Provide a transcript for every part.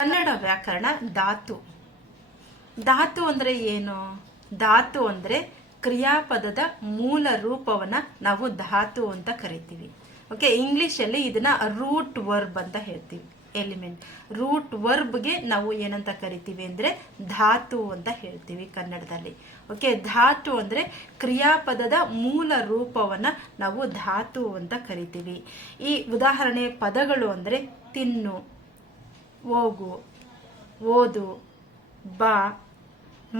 ಕನ್ನಡ ವ್ಯಾಕರಣ ಧಾತು. ಧಾತು ಅಂದರೆ ಏನು? ಧಾತು ಅಂದರೆ ಕ್ರಿಯಾಪದದ ಮೂಲ ರೂಪವನ್ನ ನಾವು ಧಾತು ಅಂತ ಕರಿತೀವಿ. ಓಕೆ, ಇಂಗ್ಲಿಷಲ್ಲಿ ಇದನ್ನ ರೂಟ್ ವರ್ಬ್ ಅಂತ ಹೇಳ್ತೀವಿ. ಎಲಿಮೆಂಟ್ ರೂಟ್ ವರ್ಬ್ಗೆ ನಾವು ಏನಂತ ಕರಿತೀವಿ ಅಂದರೆ ಧಾತು ಅಂತ ಹೇಳ್ತೀವಿ ಕನ್ನಡದಲ್ಲಿ. ಓಕೆ, ಧಾತು ಅಂದರೆ ಕ್ರಿಯಾಪದದ ಮೂಲ ರೂಪವನ್ನ ನಾವು ಧಾತು ಅಂತ ಕರಿತೀವಿ. ಈ ಉದಾಹರಣೆ ಪದಗಳು ಅಂದರೆ ತಿನ್ನು, ಹೋಗು, ಓದು, ಬಾ,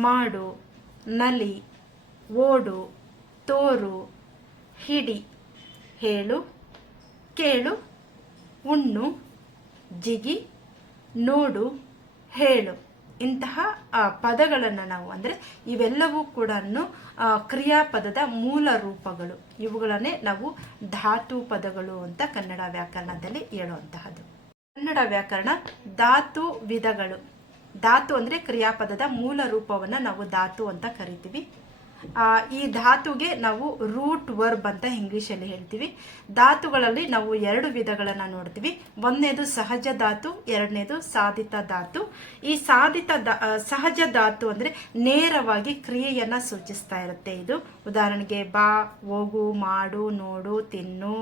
ಮಾಡು, ನಲಿ, ಓಡು, ತೋರು, ಹಿಡಿ, ಹೇಳು, ಕೇಳು, ಉಣ್ಣು, ಜಿಗಿ, ನೋಡು, ಹೇಳು. ಇಂತಹ ಪದಗಳನ್ನು ನಾವು ಅಂದರೆ ಇವೆಲ್ಲವೂ ಕೂಡ ಕ್ರಿಯಾಪದದ ಮೂಲ ರೂಪಗಳು. ಇವುಗಳನ್ನೇ ನಾವು ಧಾತು ಪದಗಳು ಅಂತ ಕನ್ನಡ ವ್ಯಾಕರಣದಲ್ಲಿ ಹೇಳುವಂತಹದ್ದು. ಕನ್ನಡ ವ್ಯಾಕರಣ ಧಾತು ವಿಧಗಳು. ಧಾತು ಅಂದರೆ ಕ್ರಿಯಾಪದದ ಮೂಲ ರೂಪವನ್ನು ನಾವು ಧಾತು ಅಂತ ಕರಿತೀವಿ. ಈ ಧಾತುಗೆ ನಾವು ರೂಟ್ ವರ್ಬ್ ಅಂತ ಇಂಗ್ಲಿಷಲ್ಲಿ ಹೇಳ್ತೀವಿ. ಧಾತುಗಳಲ್ಲಿ ನಾವು ಎರಡು ವಿಧಗಳನ್ನು ನೋಡ್ತೀವಿ. ಒಂದನೇದು ಸಹಜ ಧಾತು, ಎರಡನೇದು ಸಾಧಿತ ಧಾತು. ಈ ಸಹಜ ಧಾತು ಅಂದರೆ ನೇರವಾಗಿ ಕ್ರಿಯೆಯನ್ನ ಸೂಚಿಸ್ತಾ ಇರುತ್ತೆ. ಇದು ಉದಾಹರಣೆಗೆ ಬಾ, ಹೋಗು, ಮಾಡು, ನೋಡು, ತಿನ್ನು,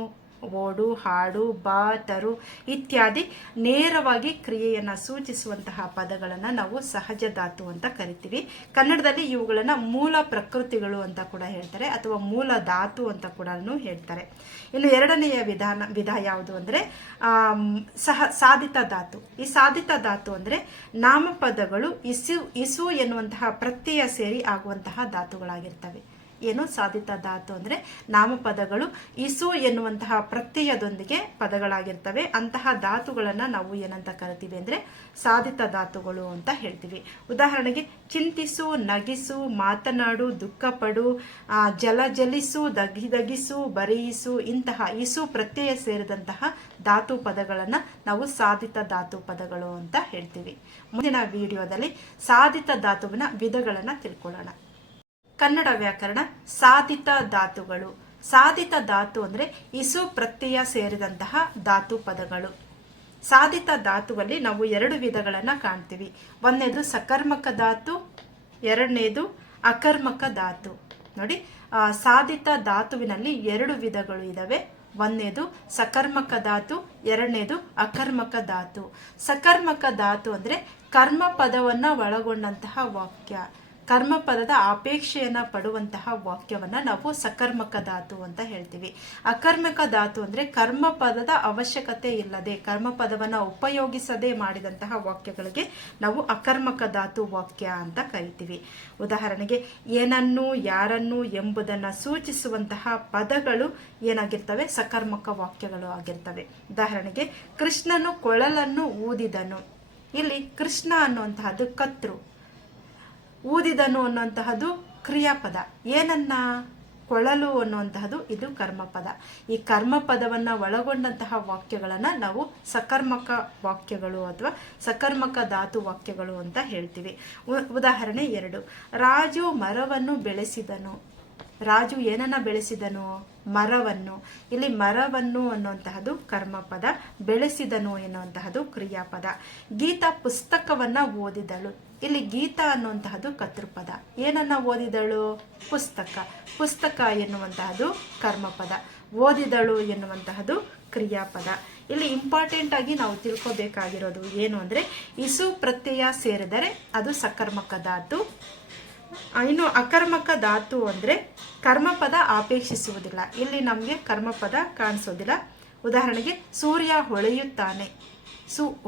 ಓಡು, ಹಾಡು, ಬಾ, ತರು ಇತ್ಯಾದಿ ನೇರವಾಗಿ ಕ್ರಿಯೆಯನ್ನ ಸೂಚಿಸುವಂತಹ ಪದಗಳನ್ನು ನಾವು ಸಹಜ ಧಾತು ಅಂತ ಕರಿತೀವಿ. ಕನ್ನಡದಲ್ಲಿ ಇವುಗಳನ್ನ ಮೂಲ ಪ್ರಕೃತಿಗಳು ಅಂತ ಕೂಡ ಹೇಳ್ತಾರೆ, ಅಥವಾ ಮೂಲ ಧಾತು ಅಂತ ಕೂಡ ಹೇಳ್ತಾರೆ. ಇನ್ನು ಎರಡನೆಯ ವಿಧ ಯಾವುದು ಅಂದರೆ ಸಾಧಿತ ಧಾತು. ಈ ಸಾಧಿತ ಧಾತು ಅಂದರೆ ನಾಮಪದಗಳು ಇಸು ಎನ್ನುವಂತಹ ಪ್ರತ್ಯಯ ಸೇರಿ ಆಗುವಂತಹ ಧಾತುಗಳಾಗಿರ್ತವೆ. ಏನು ಸಾಧಿತ ಧಾತು ಅಂದರೆ ನಾಮಪದಗಳು ಇಸು ಎನ್ನುವಂತಹ ಪ್ರತ್ಯಯದೊಂದಿಗೆ ಪದಗಳಾಗಿರ್ತವೆ. ಅಂತಹ ಧಾತುಗಳನ್ನು ನಾವು ಏನಂತ ಕರಿತೀವಿ ಅಂದರೆ ಸಾಧಿತ ಧಾತುಗಳು ಅಂತ ಹೇಳ್ತೀವಿ. ಉದಾಹರಣೆಗೆ ಚಿಂತಿಸು, ನಗಿಸು, ಮಾತನಾಡು, ದುಃಖಪಡು, ಜಲಿಸು, ದಗಿಸು, ಬರೆಯಿಸು ಇಂತಹ ಇಸು ಪ್ರತ್ಯಯ ಸೇರಿದಂತಹ ಧಾತು ಪದಗಳನ್ನು ನಾವು ಸಾಧಿತ ಧಾತು ಪದಗಳು ಅಂತ ಹೇಳ್ತೀವಿ. ಮುಂದಿನ ವಿಡಿಯೋದಲ್ಲಿ ಸಾಧಿತ ಧಾತುವಿನ ವಿಧಗಳನ್ನು ತಿಳ್ಕೊಳ್ಳೋಣ. ಕನ್ನಡ ವ್ಯಾಕರಣ ಸಾಧಿತ ಧಾತುಗಳು. ಸಾಧಿತ ಧಾತು ಅಂದರೆ ಇಸು ಪ್ರತ್ಯಯ ಸೇರಿದಂತಹ ಧಾತು ಪದಗಳು. ಸಾಧಿತ ಧಾತುವಲ್ಲಿ ನಾವು ಎರಡು ವಿಧಗಳನ್ನು ಕಾಣ್ತೀವಿ. ಒಂದನೇದು ಸಕರ್ಮಕ ಧಾತು, ಎರಡನೇದು ಅಕರ್ಮಕ ಧಾತು. ನೋಡಿ, ಸಾಧಿತ ಧಾತುವಿನಲ್ಲಿ ಎರಡು ವಿಧಗಳು ಇದಾವೆ. ಒಂದನೇದು ಸಕರ್ಮಕ ಧಾತು, ಎರಡನೇದು ಅಕರ್ಮಕ ಧಾತು. ಸಕರ್ಮಕ ಧಾತು ಅಂದರೆ ಕರ್ಮ ಪದವನ್ನ ಒಳಗೊಂಡಂತಹ ವಾಕ್ಯ, ಕರ್ಮಪದದ ಅಪೇಕ್ಷೆಯನ್ನ ಪಡುವಂತಹ ವಾಕ್ಯವನ್ನ ನಾವು ಸಕರ್ಮಕ ಧಾತು ಅಂತ ಹೇಳ್ತೀವಿ. ಅಕರ್ಮಕ ಧಾತು ಅಂದ್ರೆ ಕರ್ಮಪದದ ಅವಶ್ಯಕತೆ ಇಲ್ಲದೆ, ಕರ್ಮಪದವನ್ನ ಉಪಯೋಗಿಸದೆ ಮಾಡಿದಂತಹ ವಾಕ್ಯಗಳಿಗೆ ನಾವು ಅಕರ್ಮಕ ಧಾತು ವಾಕ್ಯ ಅಂತ ಕರಿತೀವಿ. ಉದಾಹರಣೆಗೆ ಏನನ್ನು, ಯಾರನ್ನು ಎಂಬುದನ್ನ ಸೂಚಿಸುವಂತಹ ಪದಗಳು ಏನಾಗಿರ್ತವೆ? ಸಕರ್ಮಕ ವಾಕ್ಯಗಳು ಆಗಿರ್ತವೆ. ಉದಾಹರಣೆಗೆ ಕೃಷ್ಣನು ಕೊಳಲನ್ನು ಊದಿದನು. ಇಲ್ಲಿ ಕೃಷ್ಣ ಅನ್ನುವಂತಹದ್ದು ಕರ್ತೃ, ಊದಿದನು ಅನ್ನುವಂತಹದ್ದು ಕ್ರಿಯಾಪದ. ಏನನ್ನ? ಕೊಳಲು ಅನ್ನುವಂತಹದ್ದು ಇದು ಕರ್ಮಪದ. ಈ ಕರ್ಮಪದವನ್ನ ಒಳಗೊಂಡಂತಹ ವಾಕ್ಯಗಳನ್ನ ನಾವು ಸಕರ್ಮಕ ವಾಕ್ಯಗಳು ಅಥವಾ ಸಕರ್ಮಕ ಧಾತು ವಾಕ್ಯಗಳು ಅಂತ ಹೇಳ್ತೀವಿ. ಉದಾಹರಣೆ 2, ರಾಜು ಮರವನ್ನು ಬೆಳೆಸಿದನು. ರಾಜು ಏನನ್ನ ಬೆಳೆಸಿದನು? ಮರವನ್ನು. ಇಲ್ಲಿ ಮರವನ್ನು ಅನ್ನುವಂತಹದ್ದು ಕರ್ಮಪದ, ಬೆಳೆಸಿದನು ಎನ್ನುವಂತಹದ್ದು ಕ್ರಿಯಾಪದ. ಗೀತಾ ಪುಸ್ತಕವನ್ನ ಓದಿದಳು. ಇಲ್ಲಿ ಗೀತಾ ಅನ್ನುವಂತಹದ್ದು ಕರ್ತೃಪದ. ಏನನ್ನ ಓದಿದಳು? ಪುಸ್ತಕ. ಪುಸ್ತಕ ಎನ್ನುವಂತಹದ್ದು ಕರ್ಮಪದ, ಓದಿದಳು ಎನ್ನುವಂತಹದ್ದು ಕ್ರಿಯಾಪದ. ಇಲ್ಲಿ ಇಂಪಾರ್ಟೆಂಟ್ ಆಗಿ ನಾವು ತಿಳ್ಕೊಬೇಕಾಗಿರೋದು ಏನು ಅಂದ್ರೆ ಇಸು ಪ್ರತ್ಯಯ ಸೇರಿದರೆ ಅದು ಸಕರ್ಮಕ ಧಾತು. ಇನ್ನು ಅಕರ್ಮಕ ಧಾತು ಅಂದ್ರೆ ಕರ್ಮಪದ ಅಪೇಕ್ಷಿಸುವುದಿಲ್ಲ. ಇಲ್ಲಿ ನಮಗೆ ಕರ್ಮಪದ ಕಾಣಿಸೋದಿಲ್ಲ. ಉದಾಹರಣೆಗೆ ಸೂರ್ಯ ಹೊಳೆಯುತ್ತಾನೆ.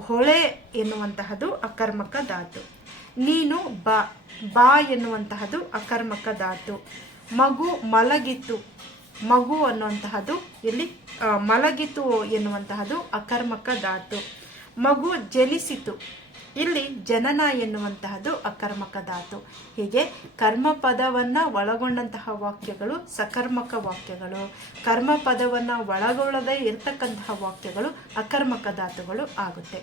ಹೊಳೆ ಎನ್ನುವಂತಹದ್ದು ಅಕರ್ಮಕ ಧಾತು. ನೀನು ಬಾ, ಬಾ ಎನ್ನುವಂತಹದ್ದು ಅಕರ್ಮಕ ಧಾತು. ಮಗು ಮಲಗಿತು. ಮಗು ಅನ್ನುವಂತಹದ್ದು ಇಲ್ಲಿ ಮಲಗಿತು ಎನ್ನುವಂತಹದ್ದು ಅಕರ್ಮಕ ಧಾತು. ಮಗು ಜನಿಸಿತು. ಇಲ್ಲಿ ಜನನ ಎನ್ನುವಂತಹದ್ದು ಅಕರ್ಮಕ ಧಾತು. ಹೀಗೆ ಕರ್ಮಪದವನ್ನ ಒಳಗೊಂಡಂತಹ ವಾಕ್ಯಗಳು ಸಕರ್ಮಕ ವಾಕ್ಯಗಳು, ಕರ್ಮಪದವನ್ನ ಒಳಗೊಳ್ಳದೆ ಇರತಕ್ಕಂತಹ ವಾಕ್ಯಗಳು ಅಕರ್ಮಕ ಧಾತುಗಳು ಆಗುತ್ತೆ.